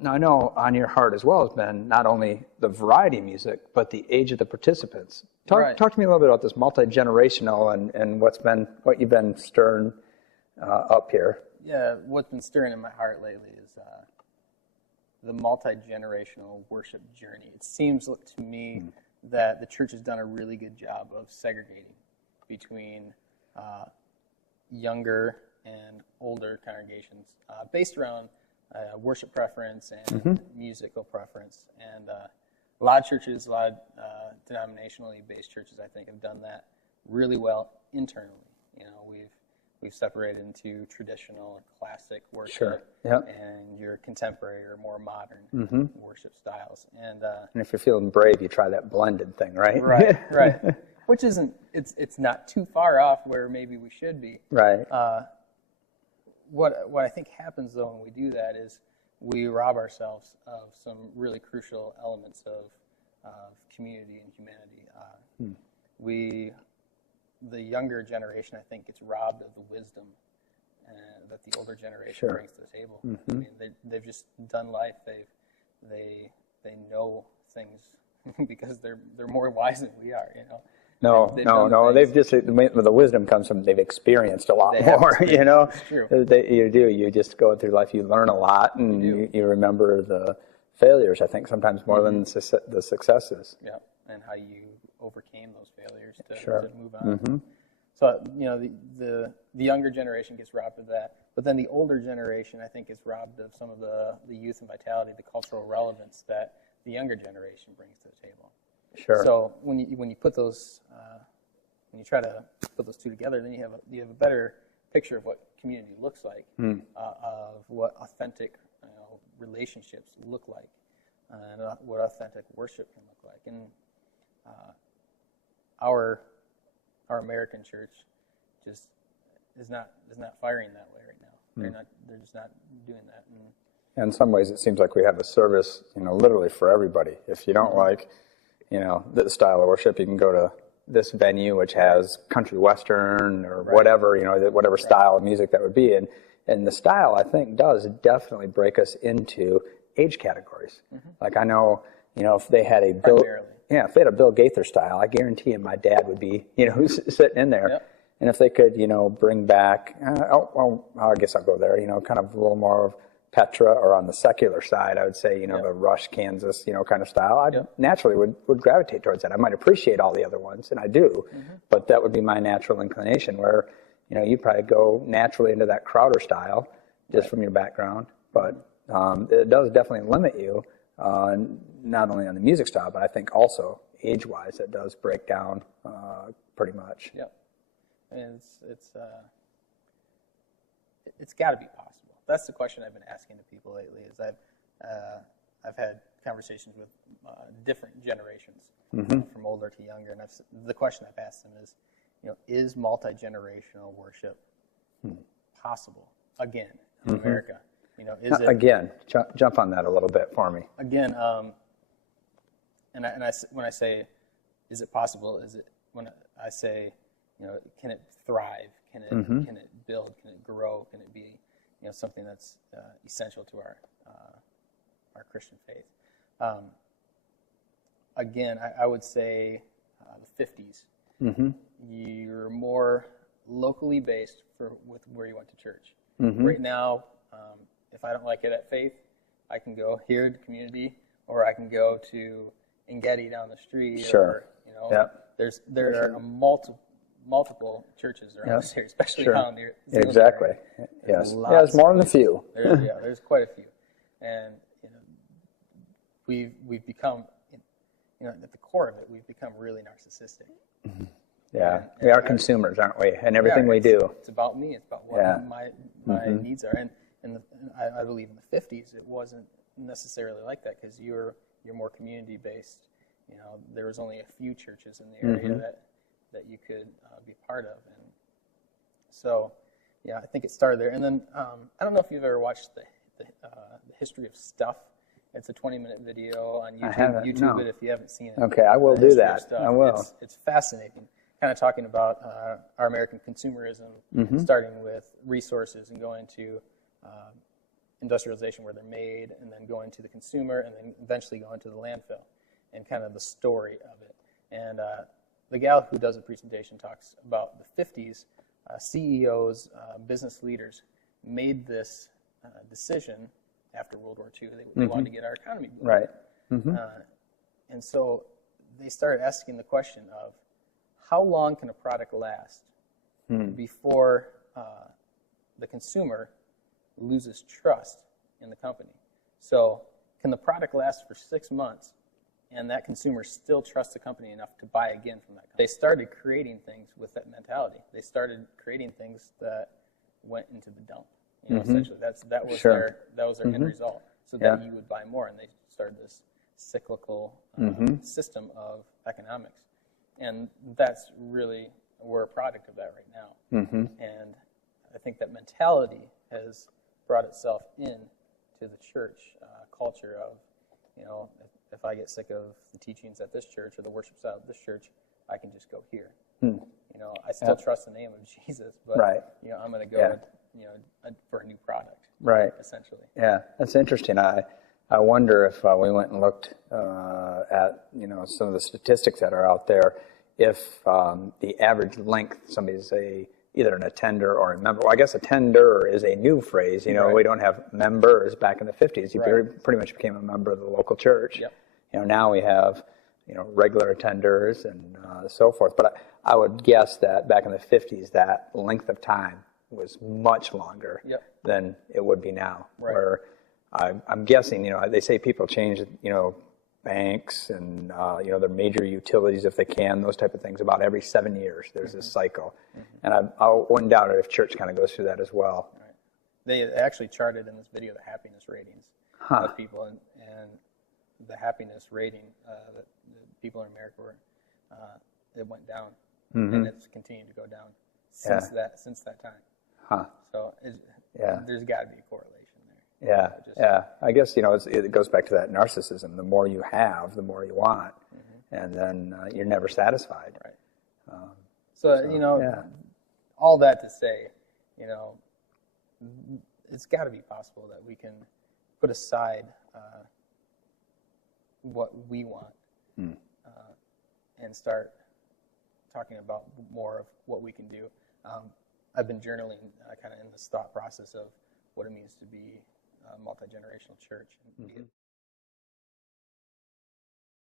Now, I know on your heart as well has been not only the variety of music, but the age of the participants. Talk to me a little bit about this multi-generational and what you've been stirring up here. Yeah, what's been stirring in my heart lately is the multi-generational worship journey. It seems to me that the church has done a really good job of segregating between younger and older congregations based around worship preference and musical preference. And a lot of churches, a lot of denominationally based churches, I think, have done that really well internally. You know, we've separated into traditional and classic worship and your contemporary or more modern worship styles. And if you're feeling brave, you try that blended thing, right? Right. Which isn't, it's not too far off where maybe we should be. Right. What I think happens, though, when we do that is we rob ourselves of some really crucial elements of community and humanity. The younger generation, I think, gets robbed of the wisdom that the older generation brings to the table. I mean, they've just done life. They know things because they're more wise than we are. You know. No. They've just the wisdom comes from they've experienced a lot more. You know, it's true. You do. You just go through life. You learn a lot, and you remember the failures. I think sometimes more than the successes. Yeah, and how you overcame those failures to move on. Mm-hmm. So the younger generation gets robbed of that, but then the older generation, I think, is robbed of some of the youth and vitality, the cultural relevance that the younger generation brings to the table. Sure. So when you put those, when you try to put those two together, then you have a better picture of what community looks like, of what authentic relationships look like, and what authentic worship can look like. And our American church just is not firing that way right now. They're just not doing that. And in some ways, it seems like we have a service, literally for everybody. If you don't like, this style of worship, you can go to this venue which has country western or whatever, whatever style of music that would be. And the style, I think, does definitely break us into age categories. Like I know, if they had a if they had a Bill Gaither style, I guarantee you my dad would be, sitting in there. Yep. And if they could, bring back, I guess I'll go there, kind of a little more of Petra, or on the secular side, I would say, the Rush, Kansas, kind of style. I naturally would gravitate towards that. I might appreciate all the other ones, and I do, but that would be my natural inclination where, you'd probably go naturally into that Crowder style just from your background. But it does definitely limit you, not only on the music style, but I think also age-wise, it does break down pretty much. Yep. And it's got to be possible. That's the question I've been asking to people lately. Is I've had conversations with different generations, from older to younger, and the question I've asked them is multi-generational worship possible again in America? Is it again? Jump on that a little bit for me. Again, when I say, is it possible? Is it when I say, can it thrive? Can it build? Can it grow? Can it be something that's essential to our Christian faith? Again, I would say the 50s. You're more locally based with where you went to church. Right now, if I don't like it at Faith, I can go here to community, or I can go to Engedi down the street. Sure. Or, there are multiple churches around this area, especially down there. Exactly. Yes. There's more than a few. There's quite a few, and we've become, at the core of it, we've become really narcissistic. Yeah, we are consumers, aren't we? And everything we do. It's about me. It's about what my needs are. And I believe in the 50s it wasn't necessarily like that, because you're more community based. There was only a few churches in the area that you could be part of, and so I think it started there. And then I don't know if you've ever watched the History of Stuff. It's a 20-minute video on YouTube. I haven't. YouTube it if you haven't seen it. Okay, I will do that. I will. It's fascinating. Kind of talking about our American consumerism, starting with resources and going to industrialization, where they're made and then going to the consumer and then eventually going to the landfill, and kind of the story of it. And the gal who does the presentation talks about the 50s, CEOs, business leaders made this decision after World War II. They wanted to get our economy moving. Right. And so they started asking the question of, how long can a product last before the consumer loses trust in the company? So can the product last for 6 months and that consumer still trusts the company enough to buy again from that company? They started creating things with that mentality. They started creating things that went into the dump. You know, essentially, that was Sure. their end result, so that you would buy more, and they started this cyclical system of economics, and that's really, we're a product of that right now. And I think that mentality has brought itself in to the church culture of, you know, if I get sick of the teachings at this church or the worship style of this church, I can just go here. You know, I still trust the name of Jesus, but you know, I'm going to go, you know, for a new product. Right. Essentially. Yeah, that's interesting. I wonder if we went and looked at, you know, some of the statistics that are out there, if the average length, somebody's either an attender or a member. Well, I guess attender is a new phrase. You know, we don't have members. Back in the 50s, you pretty much became a member of the local church. You know, now we have, you know, regular attenders and so forth. But I would guess that back in the 50s, that length of time was much longer than it would be now. Where I'm guessing, you know, they say people change, you know, banks and, you know, their major utilities, if they can, those type of things, about every 7 years. There's this cycle. And I wouldn't doubt it if church kind of goes through that as well. They actually charted in this video the happiness ratings of people, and the happiness rating, the people in America were, it went down, and it's continued to go down since that time. So there's got to be a correlation there. I guess, you know, it goes back to that narcissism. The more you have, the more you want, and then you're never satisfied. So, you know, all that to say, you know, it's got to be possible that we can put aside what we want and start talking about more of what we can do. I've been journaling kind of in this thought process of what it means to be a multi-generational church.